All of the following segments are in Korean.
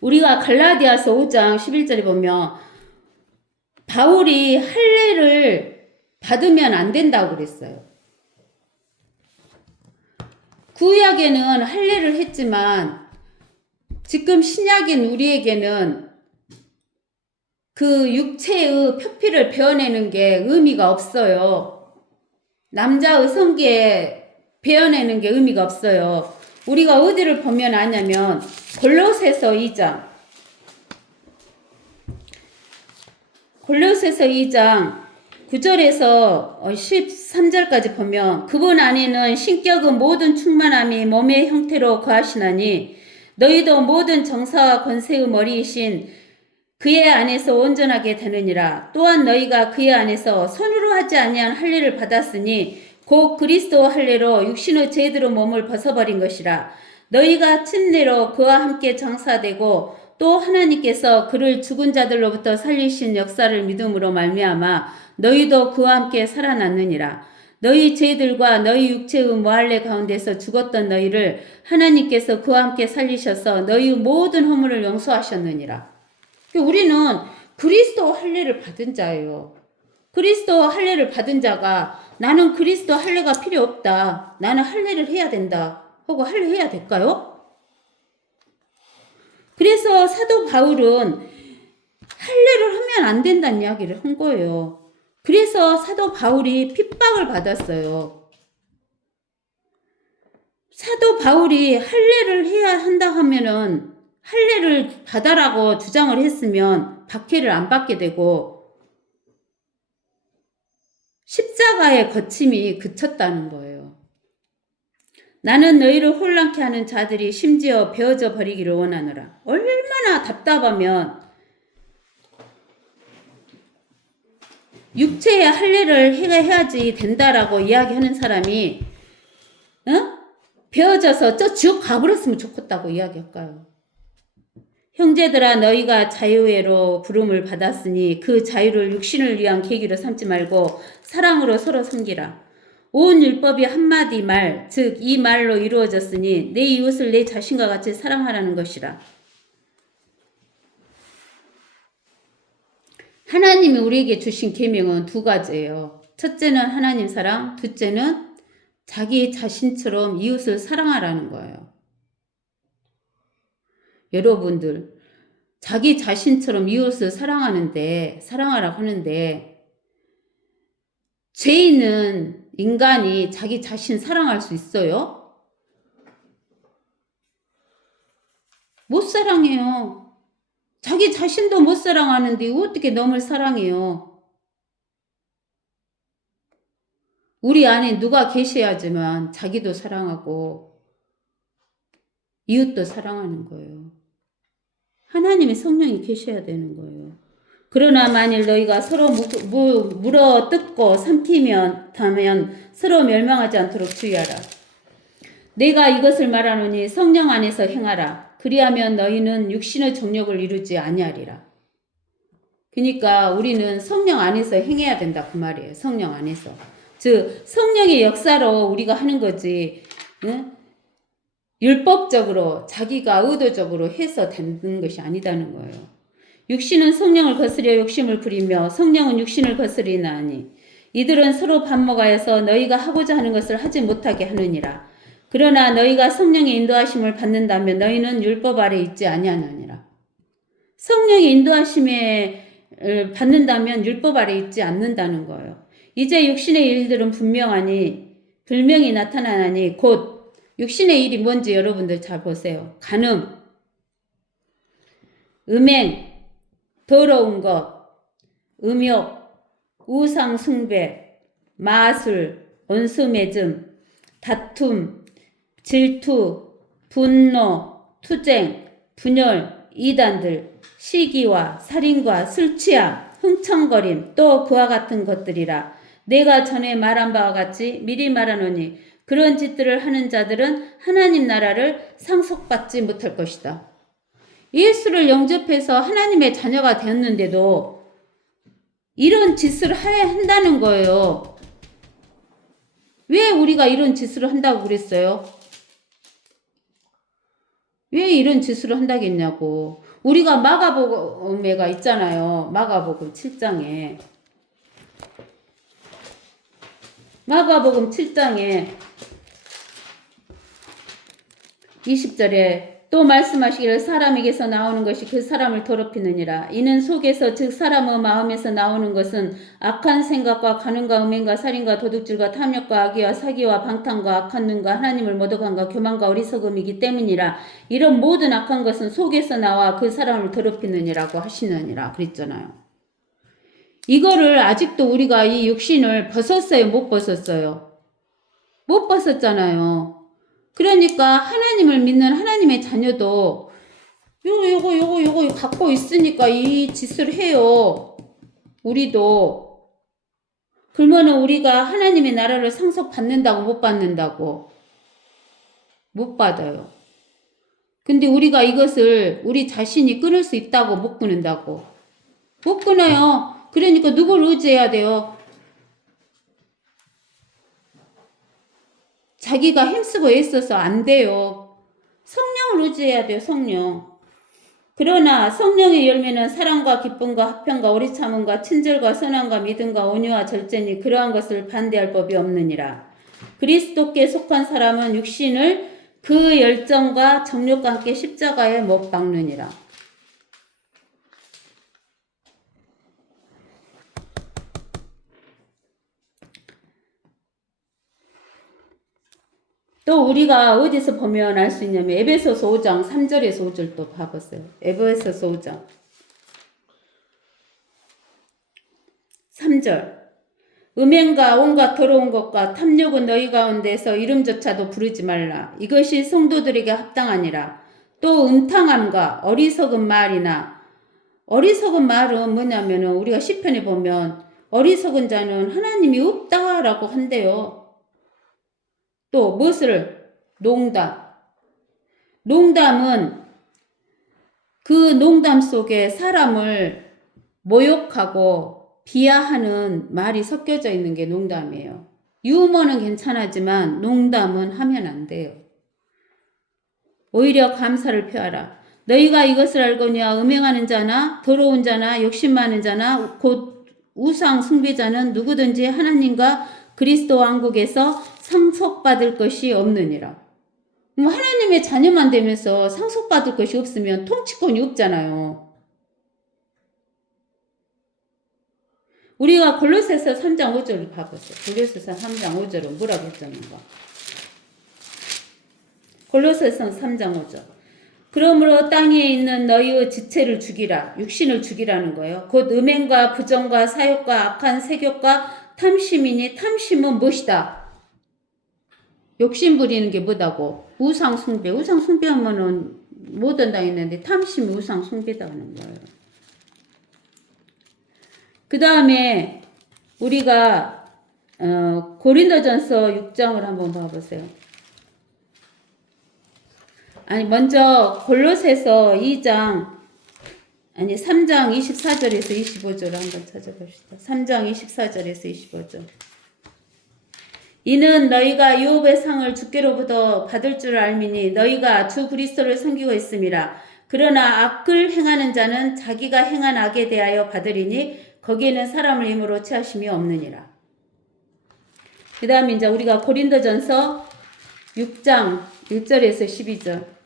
우리가 갈라디아서 5장 11절에 보면 바울이 할례를 받으면 안 된다고 그랬어요. 구약에는 할례를 했지만 지금 신약인 우리에게는 그 육체의 표피를 베어내는 게 의미가 없어요. 남자의 성기에 베어내는 게 의미가 없어요. 우리가 어디를 보면 아냐면 골로새서 2장 9절에서 13절까지 보면 그분 안에는 신격의 모든 충만함이 몸의 형태로 거하시나니 너희도 모든 정사와 권세의 머리이신 그의 안에서 온전하게 되느니라. 또한 너희가 그의 안에서 손으로 하지 아니한 할례를 받았으니 곧 그리스도 할례로 육신의 죄대로 몸을 벗어버린 것이라. 너희가 침례로 그와 함께 장사되고 또 하나님께서 그를 죽은 자들로부터 살리신 역사를 믿음으로 말미암아 너희도 그와 함께 살아났느니라. 너희 죄들과 너희 육체의 무할례 가운데서 죽었던 너희를 하나님께서 그와 함께 살리셔서 너희 모든 허물을 용서하셨느니라. 우리는 그리스도 할례를 받은 자예요. 그리스도 할례를 받은 자가 나는 그리스도 할례가 필요 없다. 나는 할례를 해야 된다. 하고 할례 해야 될까요? 그래서 사도 바울은 할례를 하면 안 된다는 이야기를 한 거예요. 그래서 사도 바울이 핍박을 받았어요. 사도 바울이 할례를 해야 한다 하면은 할례를 받아라고 주장을 했으면 박해를 안 받게 되고 십자가의 거침이 그쳤다는 거예요. 나는 너희를 혼란케 하는 자들이 심지어 베어져 버리기를 원하노라. 얼마나 답답하면 육체의 할례를 해야지 된다라고 이야기하는 사람이 베어져서 저 지옥 가버렸으면 좋겠다고 이야기할까요? 형제들아 너희가 자유회로 부름을 받았으니 그 자유를 육신을 위한 계기로 삼지 말고 사랑으로 서로 섬기라. 온 율법이 한마디 말, 즉 이 말로 이루어졌으니 내 이웃을 내 자신과 같이 사랑하라는 것이라. 하나님이 우리에게 주신 계명은 두 가지예요. 첫째는 하나님 사랑, 둘째는 자기 자신처럼 이웃을 사랑하라는 거예요. 여러분들 자기 자신처럼 이웃을 사랑하라고 하는데 죄 있는 인간이 자기 자신 사랑할 수 있어요? 못 사랑해요. 자기 자신도 못 사랑하는데 어떻게 남을 사랑해요? 우리 안에 누가 계셔야지만 자기도 사랑하고 이웃도 사랑하는 거예요. 하나님의 성령이 계셔야 되는 거예요. 그러나 만일 너희가 서로 물어 뜯고 삼키면 서로 멸망하지 않도록 주의하라. 내가 이것을 말하노니 성령 안에서 행하라. 그리하면 너희는 육신의 정욕을 이루지 아니하리라. 그러니까 우리는 성령 안에서 행해야 된다 그 말이에요. 성령 안에서. 즉 성령의 역사로 우리가 하는 거지 율법적으로 자기가 의도적으로 해서 되는 것이 아니다는 거예요. 육신은 성령을 거스려 욕심을 부리며 성령은 육신을 거스리나니 이들은 서로 반목하여서 너희가 하고자 하는 것을 하지 못하게 하느니라. 그러나 너희가 성령의 인도하심을 받는다면 너희는 율법 아래 있지 아니하느니라. 성령의 인도하심을 받는다면 율법 아래 있지 않는다는 거예요. 이제 육신의 일들은 분명히 나타나니 곧 육신의 일이 뭔지 여러분들 잘 보세요. 간음, 음행, 더러운 것, 음욕, 우상 숭배, 마술, 원수매즘, 다툼, 질투, 분노, 투쟁, 분열, 이단들, 시기와 살인과 술취함, 흥청거림, 또 그와 같은 것들이라. 내가 전에 말한 바와 같이 미리 말하노니 그런 짓들을 하는 자들은 하나님 나라를 상속받지 못할 것이다. 예수를 영접해서 하나님의 자녀가 되었는데도 이런 짓을 한다는 거예요. 왜 우리가 이런 짓을 한다고 그랬어요? 왜 이런 짓을 한다겠냐고. 우리가 마가복음에가 있잖아요. 마가복음 7장에. 마가복음 7장에 20절에 또 말씀하시기를 사람에게서 나오는 것이 그 사람을 더럽히느니라. 이는 속에서 즉 사람의 마음에서 나오는 것은 악한 생각과 간음과 음행과 살인과 도둑질과 탐욕과 악의와 사기와 방탕과 악한 눈과 하나님을 모독함과 교만과 어리석음이기 때문이라. 이런 모든 악한 것은 속에서 나와 그 사람을 더럽히느니라고 하시느니라 그랬잖아요. 이거를 아직도 우리가 이 육신을 벗었어요? 못 벗었어요? 못 벗었잖아요. 그러니까 하나님을 믿는 하나님의 자녀도 요거 갖고 있으니까 이 짓을 해요. 우리도. 그러면은 우리가 하나님의 나라를 상속받는다고 못 받는다고? 못 받아요. 근데 우리가 이것을 우리 자신이 끊을 수 있다고 못 끊는다고? 못 끊어요. 그러니까 누굴 의지해야 돼요? 자기가 힘쓰고 애써서 안 돼요. 성령을 의지해야 돼요. 성령. 그러나 성령의 열매는 사랑과 기쁨과 화평과 오리참음과 친절과 선함과 믿음과 온유와 절제니 그러한 것을 반대할 법이 없느니라. 그리스도께 속한 사람은 육신을 그 열정과 정욕과 함께 십자가에 못 박느니라. 또 우리가 어디서 보면 알 수 있냐면 에베소서 5장 3절에서 5절 또 봐보세요. 에베소서 5장 3절 음행과 온갖 더러운 것과 탐욕은 너희 가운데서 이름조차도 부르지 말라. 이것이 성도들에게 합당하니라. 또 음탕함과 어리석은 말이나 어리석은 말은 뭐냐면은 우리가 시편에 보면 어리석은 자는 하나님이 없다라고 한대요. 또 무엇을? 농담. 농담은 그 농담 속에 사람을 모욕하고 비하하는 말이 섞여져 있는 게 농담이에요. 유머는 괜찮았지만 농담은 하면 안 돼요. 오히려 감사를 표하라. 너희가 이것을 알거니와 음행하는 자나 더러운 자나 욕심 많은 자나 곧 우상 숭배자는 누구든지 하나님과 그리스도 왕국에서 상속받을 것이 없느니라. 하나님의 자녀만 되면서 상속받을 것이 없으면 통치권이 없잖아요. 우리가 골로새서 3장 5절을 봐보세요. 골로새서 3장 5절은 뭐라고 했잖아요. 골로새서 3장 5절. 그러므로 땅에 있는 너희의 지체를 죽이라. 육신을 죽이라는 거예요. 곧 음행과 부정과 사욕과 악한 세욕과 탐심이니 탐심은 무엇이다? 욕심 부리는 게 뭐다고? 우상 숭배. 우상 숭배하면은 못 한다 했는데 탐심이 우상 숭배다 하는 거예요. 그 다음에 우리가 고린도전서 6장을 한번 봐보세요. 아니 먼저 골로새서 3장 24절에서 25절을 한번 찾아봅시다. 3장 24절에서 25절. 이는 너희가 유업의 상을 주께로부터 받을 줄 알미니 너희가 주 그리스도를 섬기고 있음이라. 그러나 악을 행하는 자는 자기가 행한 악에 대하여 받으리니 거기에는 사람을 힘으로 취하심이 없느니라. 그 다음에 이제 우리가 고린도전서 6장 1절에서 12절.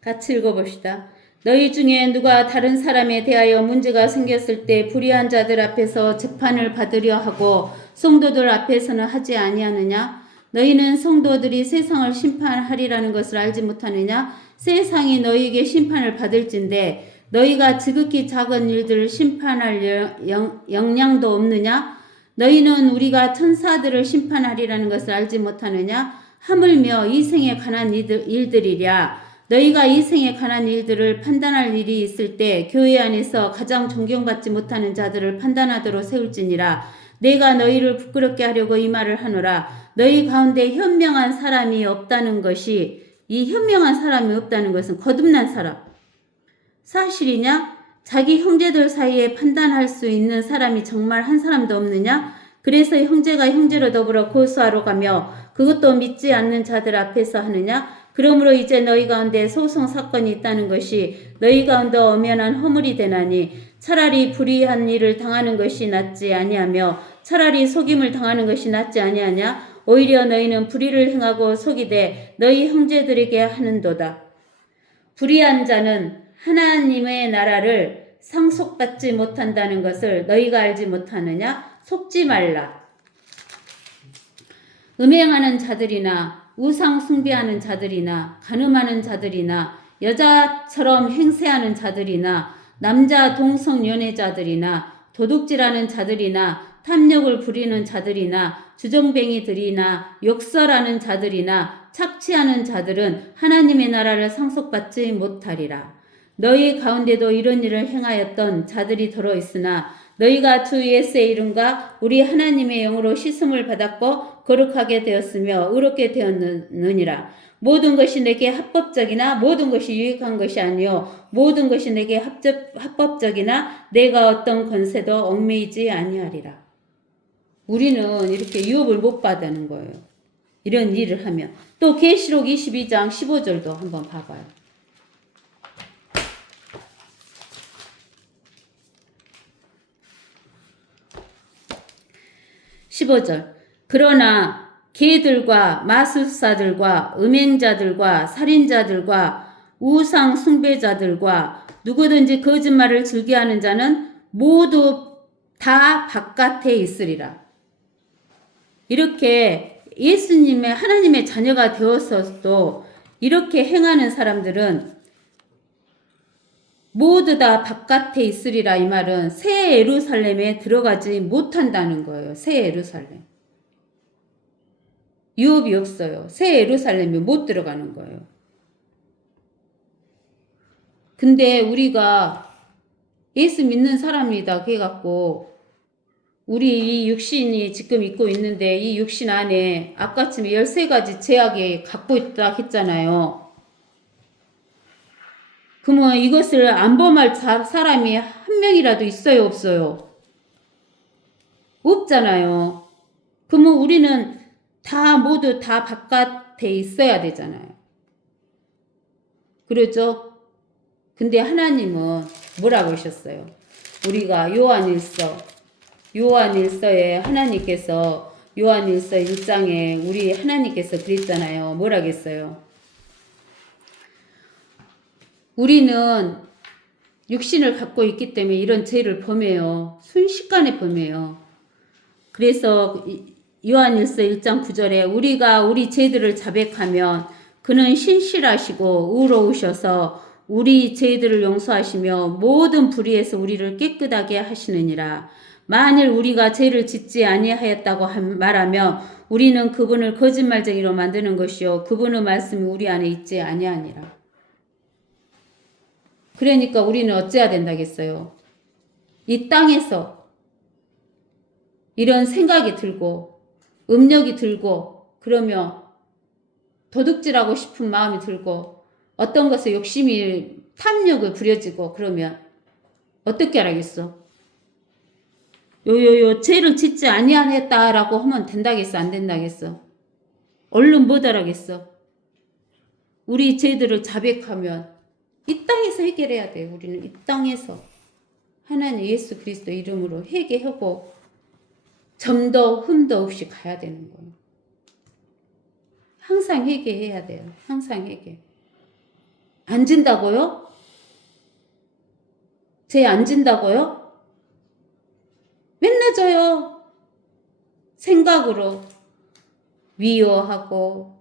같이 읽어봅시다. 너희 중에 누가 다른 사람에 대하여 문제가 생겼을 때 불의한 자들 앞에서 재판을 받으려 하고 성도들 앞에서는 하지 아니하느냐? 너희는 성도들이 세상을 심판하리라는 것을 알지 못하느냐? 세상이 너희에게 심판을 받을진데 너희가 지극히 작은 일들을 심판할 역량도 없느냐? 너희는 우리가 천사들을 심판하리라는 것을 알지 못하느냐? 하물며 이 생에 관한 일들이랴. 너희가 이 생에 관한 일들을 판단할 일이 있을 때 교회 안에서 가장 존경받지 못하는 자들을 판단하도록 세울지니라. 내가 너희를 부끄럽게 하려고 이 말을 하노라. 너희 가운데 현명한 사람이 없다는 것이 이 현명한 사람이 없다는 것은 거듭난 사람. 사실이냐? 자기 형제들 사이에 판단할 수 있는 사람이 정말 한 사람도 없느냐? 그래서 형제가 형제로 더불어 고소하러 가며 그것도 믿지 않는 자들 앞에서 하느냐? 그러므로 이제 너희 가운데 소송 사건이 있다는 것이 너희 가운데 엄연한 허물이 되나니 차라리 불의한 일을 당하는 것이 낫지 아니하며 차라리 속임을 당하는 것이 낫지 아니하냐? 오히려 너희는 불의를 행하고 속이되 너희 형제들에게 하는도다. 불의한 자는 하나님의 나라를 상속받지 못한다는 것을 너희가 알지 못하느냐? 속지 말라. 음행하는 자들이나 우상 숭배하는 자들이나 간음하는 자들이나 여자처럼 행세하는 자들이나 남자 동성 연애자들이나 도둑질하는 자들이나 탐욕을 부리는 자들이나 주정뱅이들이나 욕설하는 자들이나 착취하는 자들은 하나님의 나라를 상속받지 못하리라. 너희 가운데도 이런 일을 행하였던 자들이 들어있으나 너희가 주 예수의 이름과 우리 하나님의 영으로 씻음을 받았고 거룩하게 되었으며 의롭게 되었느니라. 모든 것이 내게 합법적이나 모든 것이 유익한 것이 아니요 모든 것이 내게 합법적이나 내가 어떤 권세도 얽매이지 아니하리라. 우리는 이렇게 유업을 못 받는 거예요. 이런 일을 하면. 또 계시록 22장 15절도 한번 봐봐요. 15절. 그러나 개들과 마술사들과 음행자들과 살인자들과 우상 숭배자들과 누구든지 거짓말을 즐겨하는 자는 모두 다 바깥에 있으리라. 이렇게 예수님의 하나님의 자녀가 되어서도 이렇게 행하는 사람들은 모두 다 바깥에 있으리라. 이 말은 새 예루살렘에 들어가지 못한다는 거예요. 새 예루살렘. 유업이 없어요. 새 예루살렘에 못 들어가는 거예요. 근데 우리가 예수 믿는 사람이다 해갖고 우리 이 육신이 지금 입고 있는데 이 육신 안에 아까쯤에 13가지 제약이 갖고 있다 했잖아요. 그러면 이것을 안 범할 사람이 한 명이라도 있어요, 없어요? 없잖아요. 그러면 우리는 다 모두 다 바깥에 있어야 되잖아요. 그렇죠? 근데 하나님은 뭐라고 하셨어요? 우리가 요한일서에 하나님께서 요한일서 1장에 우리 하나님께서 그랬잖아요. 뭐라고 했어요? 우리는 육신을 갖고 있기 때문에 이런 죄를 범해요. 순식간에 범해요. 그래서 요한일서 1장 9절에 우리가 우리 죄들을 자백하면 그는 신실하시고 의로우셔서 우리 죄들을 용서하시며 모든 불의에서 우리를 깨끗하게 하시느니라. 만일 우리가 죄를 짓지 아니하였다고 말하면 우리는 그분을 거짓말쟁이로 만드는 것이요 그분의 말씀이 우리 안에 있지 아니하니라. 그러니까 우리는 어찌해야 된다겠어요? 이 땅에서 이런 생각이 들고 음력이 들고 그러면 도둑질하고 싶은 마음이 들고 어떤 것에 욕심이 탐욕을 부려지고 그러면 어떻게 하라겠어? 죄를 짓지 아니하였다라고 하면 된다겠어? 안 된다겠어? 얼른 못 하라겠어? 우리 죄들을 자백하면 이 땅에서 해결해야 돼요. 우리는 이 땅에서 하나님 예수 그리스도 이름으로 회개하고 점도 흠도 없이 가야 되는 거예요. 항상 회개해야 돼요. 항상 회개. 안 진다고요? 죄 안 진다고요? 맨날 져요. 생각으로 위로하고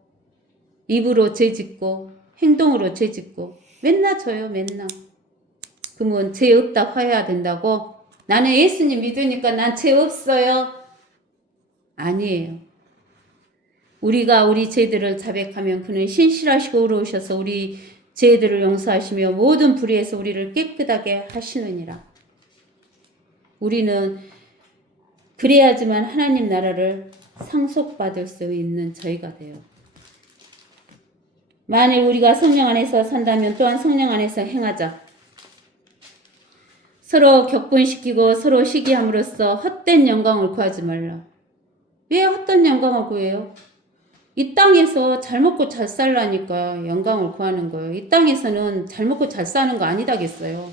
입으로 죄 짓고 행동으로 죄 짓고 맨날 져요. 맨날. 그러면 죄 없다고 해야 된다고? 나는 예수님 믿으니까 난 죄 없어요. 아니에요. 우리가 우리 죄들을 자백하면 그는 신실하시고 의로우셔서 우리 죄들을 용서하시며 모든 불의에서 우리를 깨끗하게 하시느니라. 우리는 그래야지만 하나님 나라를 상속받을 수 있는 저희가 돼요. 만일 우리가 성령 안에서 산다면 또한 성령 안에서 행하자. 서로 격분시키고 서로 시기함으로써 헛된 영광을 구하지 말라. 왜 헛된 영광을 구해요? 이 땅에서 잘 먹고 잘 살라니까 영광을 구하는 거예요. 이 땅에서는 잘 먹고 잘 사는 거 아니다겠어요.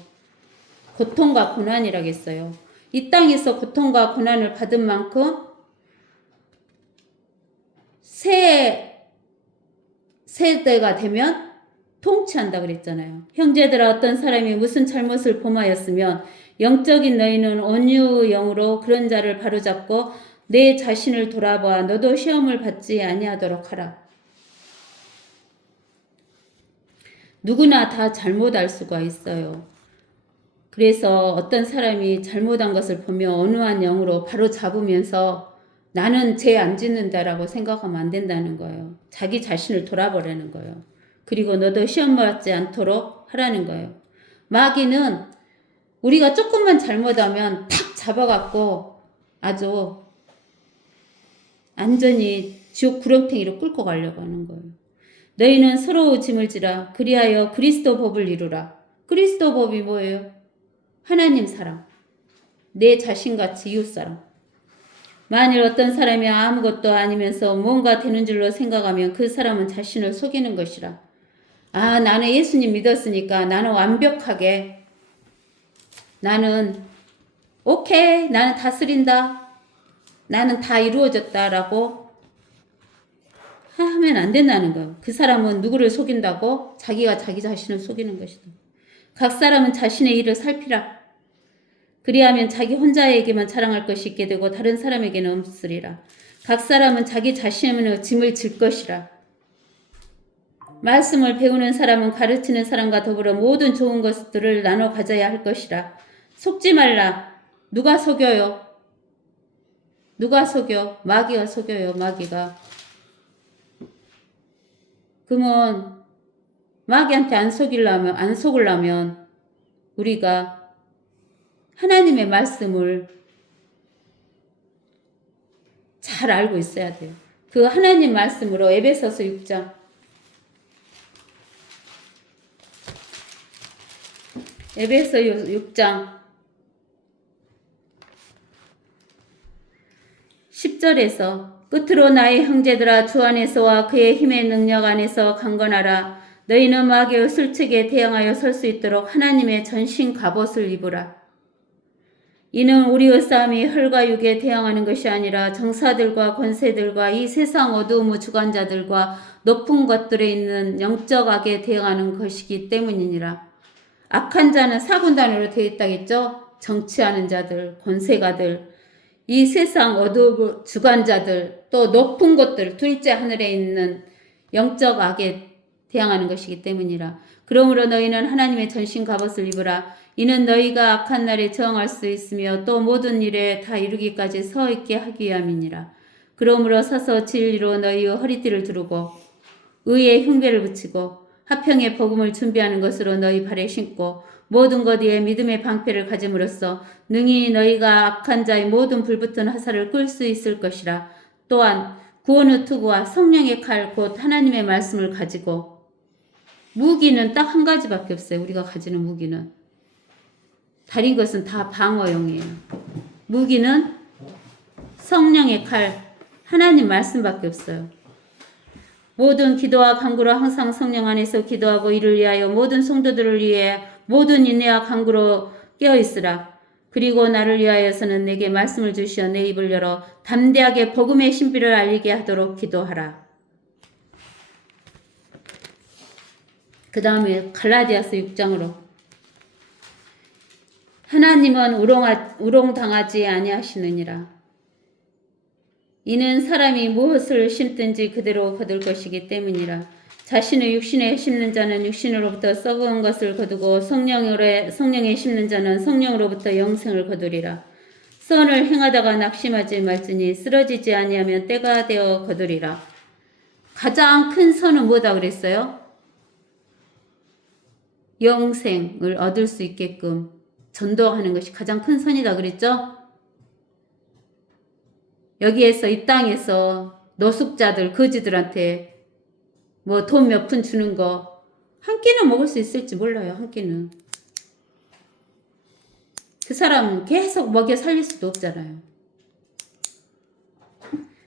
고통과 고난이라겠어요. 이 땅에서 고통과 고난을 받은 만큼 세대가 되면 통치한다 그랬잖아요. 형제들아 어떤 사람이 무슨 잘못을 범하였으면 영적인 너희는 온유의 영으로 그런 자를 바로잡고 내 자신을 돌아봐 너도 시험을 받지 아니하도록 하라. 누구나 다 잘못할 수가 있어요. 그래서 어떤 사람이 잘못한 것을 보며 온유한 영으로 바로잡으면서 나는 죄 안 짓는다라고 생각하면 안 된다는 거예요. 자기 자신을 돌아보라는 거예요. 그리고 너도 시험 받지 않도록 하라는 거예요. 마귀는 우리가 조금만 잘못하면 탁 잡아갖고 아주 안전히 지옥 구렁텅이로 끌고 가려고 하는 거예요. 너희는 서로 짐을 지라 그리하여 그리스도 법을 이루라. 그리스도 법이 뭐예요? 하나님 사랑, 내 자신같이 이웃사랑. 만일 어떤 사람이 아무것도 아니면서 뭔가 되는 줄로 생각하면 그 사람은 자신을 속이는 것이라. 아, 나는 예수님 믿었으니까 나는 완벽하게 나는 오케이 나는 다스린다. 나는 다 이루어졌다라고 하면 안 된다는 거예요. 그 사람은 누구를 속인다고? 자기가 자기 자신을 속이는 것이다. 각 사람은 자신의 일을 살피라. 그리하면 자기 혼자에게만 자랑할 것이 있게 되고 다른 사람에게는 없으리라. 각 사람은 자기 자신의 짐을 질 것이라. 말씀을 배우는 사람은 가르치는 사람과 더불어 모든 좋은 것들을 나눠 가져야 할 것이라. 속지 말라. 누가 속여요? 누가 속여? 마귀가 속여요. 마귀가. 그러면 마귀한테 안 속으려면 우리가 하나님의 말씀을 잘 알고 있어야 돼요. 그 하나님 말씀으로 에베소서 6장 에베소 6장 10절에서 끝으로 나의 형제들아 주 안에서와 그의 힘의 능력 안에서 강건하라. 너희는 마귀의 술책에 대항하여 설 수 있도록 하나님의 전신 갑옷을 입으라. 이는 우리의 싸움이 혈과 육에 대항하는 것이 아니라 정사들과 권세들과 이 세상 어두움의 주관자들과 높은 것들에 있는 영적 악에 대항하는 것이기 때문이니라. 악한 자는 사군단으로 되어 있다겠죠? 정치하는 자들, 권세가들, 이 세상 어두운 주관자들, 또 높은 것들, 둘째 하늘에 있는 영적 악에 대항하는 것이기 때문이라. 그러므로 너희는 하나님의 전신 갑옷을 입으라. 이는 너희가 악한 날에 저항할 수 있으며 또 모든 일에 다 이루기까지 서 있게 하기 위함이니라. 그러므로 서서 진리로 너희의 허리띠를 두르고 의의 흉배를 붙이고 화평의 복음을 준비하는 것으로 너희 발에 신고 모든 것 위에 믿음의 방패를 가짐으로써 능히 너희가 악한 자의 모든 불붙은 화살을 끌 수 있을 것이라. 또한 구원의 투구와 성령의 칼 곧 하나님의 말씀을 가지고 무기는 딱 한 가지밖에 없어요. 우리가 가지는 무기는. 다른 것은 다 방어용이에요. 무기는 성령의 칼, 하나님 말씀밖에 없어요. 모든 기도와 간구로 항상 성령 안에서 기도하고 이를 위하여 모든 성도들을 위해 모든 인내와 간구로 깨어있으라. 그리고 나를 위하여서는 내게 말씀을 주시어 내 입을 열어 담대하게 복음의 신비를 알리게 하도록 기도하라. 그 다음에 갈라디아서 6장으로 하나님은 우롱당하지 아니하시느니라. 이는 사람이 무엇을 심든지 그대로 거둘 것이기 때문이라. 자신의 육신에 심는 자는 육신으로부터 썩은 것을 거두고 성령에 심는 자는 성령으로부터 영생을 거두리라. 선을 행하다가 낙심하지 말지니 쓰러지지 아니하면 때가 되어 거두리라. 가장 큰 선은 뭐다 그랬어요? 영생을 얻을 수 있게끔 전도하는 것이 가장 큰 선이다 그랬죠? 여기에서 이 땅에서 노숙자들, 거지들한테 뭐 돈 몇 푼 주는 거 한 끼는 먹을 수 있을지 몰라요. 한 끼는. 그 사람 계속 먹여 살릴 수도 없잖아요.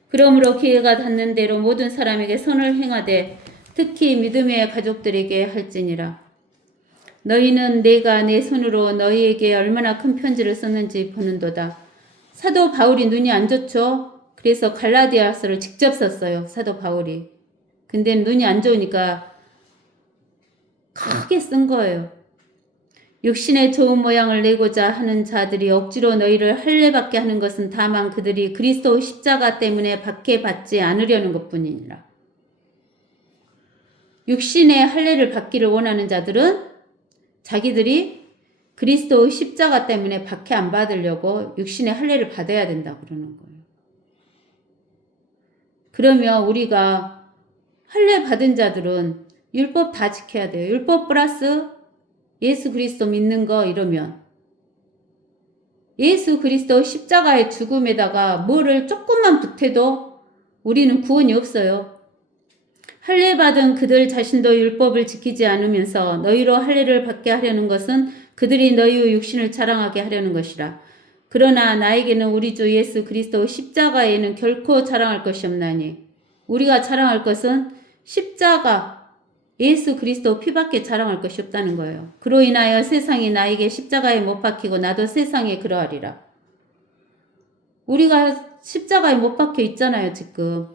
그러므로 기회가 닿는 대로 모든 사람에게 선을 행하되 특히 믿음의 가족들에게 할지니라. 너희는 내가 내 손으로 너희에게 얼마나 큰 편지를 썼는지 보는도다. 사도 바울이 눈이 안 좋죠? 그래서 갈라디아서를 직접 썼어요. 사도 바울이. 근데 눈이 안 좋으니까 크게 쓴 거예요. 육신의 좋은 모양을 내고자 하는 자들이 억지로 너희를 할례받게 하는 것은 다만 그들이 그리스도 십자가 때문에 박해받지 않으려는 것뿐이니라. 육신의 할례를 받기를 원하는 자들은 자기들이 그리스도 십자가 때문에 박해 안 받으려고 육신의 할례를 받아야 된다고 그러는 거예요. 그러면 우리가 할례 받은 자들은 율법 다 지켜야 돼요. 율법 플러스 예수 그리스도 믿는 거 이러면 예수 그리스도 십자가의 죽음에다가 뭐를 조금만 보태도 우리는 구원이 없어요. 할례 받은 그들 자신도 율법을 지키지 않으면서 너희로 할례를 받게 하려는 것은 그들이 너희의 육신을 자랑하게 하려는 것이라. 그러나 나에게는 우리 주 예수 그리스도 십자가에는 결코 자랑할 것이 없나니 우리가 자랑할 것은 십자가 예수 그리스도 피밖에 자랑할 것이 없다는 거예요. 그로 인하여 세상이 나에게 십자가에 못 박히고 나도 세상에 그러하리라. 우리가 십자가에 못 박혀 있잖아요, 지금.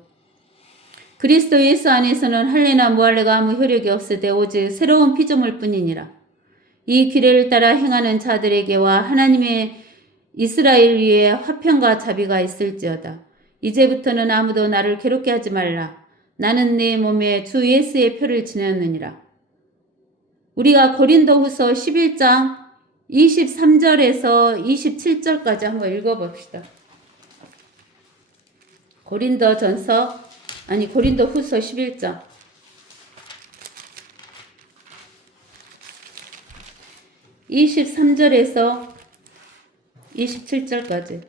그리스도 예수 안에서는 할례나 무할례가 아무 효력이 없으되 오직 새로운 피조물 뿐이니라. 이 규례를 따라 행하는 자들에게와 하나님의 이스라엘 위에 화평과 자비가 있을지어다. 이제부터는 아무도 나를 괴롭게 하지 말라. 나는 내 몸에 주 예수의 표를 지녔느니라. 우리가 고린도후서 11장 23절에서 27절까지 한번 읽어봅시다. 고린도후서 11장 23절에서 27절까지.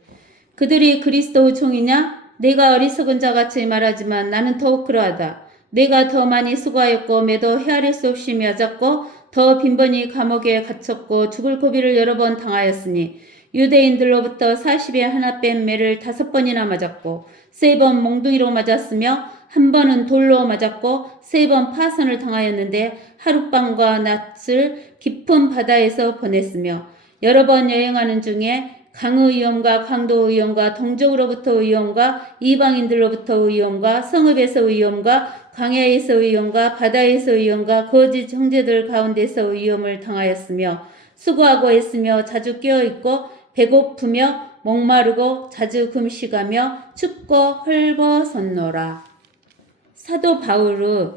그들이 그리스도의 종이냐? 내가 어리석은 자같이 말하지만 나는 더욱 그러하다. 내가 더 많이 수고하였고 매도 헤아릴 수 없이 맞았고 더 빈번히 감옥에 갇혔고 죽을 고비를 여러 번 당하였으니 유대인들로부터 40에 하나 뺀 매를 5번이나 맞았고 3번 몽둥이로 맞았으며 1번은 돌로 맞았고 3번 파선을 당하였는데 하룻밤과 낮을 깊은 바다에서 보냈으며 여러 번 여행하는 중에 강의 위험과 강도 위험과 동족으로부터 위험과 이방인들로부터 위험과 성읍에서 위험과 광야에서 위험과 바다에서 위험과 거짓 형제들 가운데서 위험을 당하였으며 수고하고 애쓰며 자주 깨어있고 배고프며 목마르고 자주 금식하며 춥고 헐벗었노라. 사도 바울은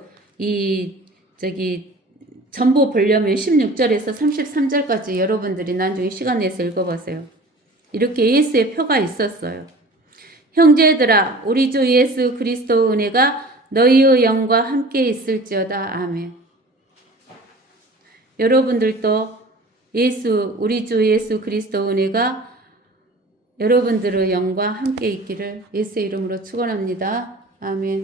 전부 보려면 16절에서 33절까지 여러분들이 나중에 시간 내서 읽어보세요. 이렇게 예수의 표가 있었어요. 형제들아, 우리 주 예수 그리스도 은혜가 너희의 영과 함께 있을지어다. 아멘. 여러분들도 우리 주 예수 그리스도 은혜가 여러분들의 영과 함께 있기를 예수의 이름으로 축원합니다. 아멘.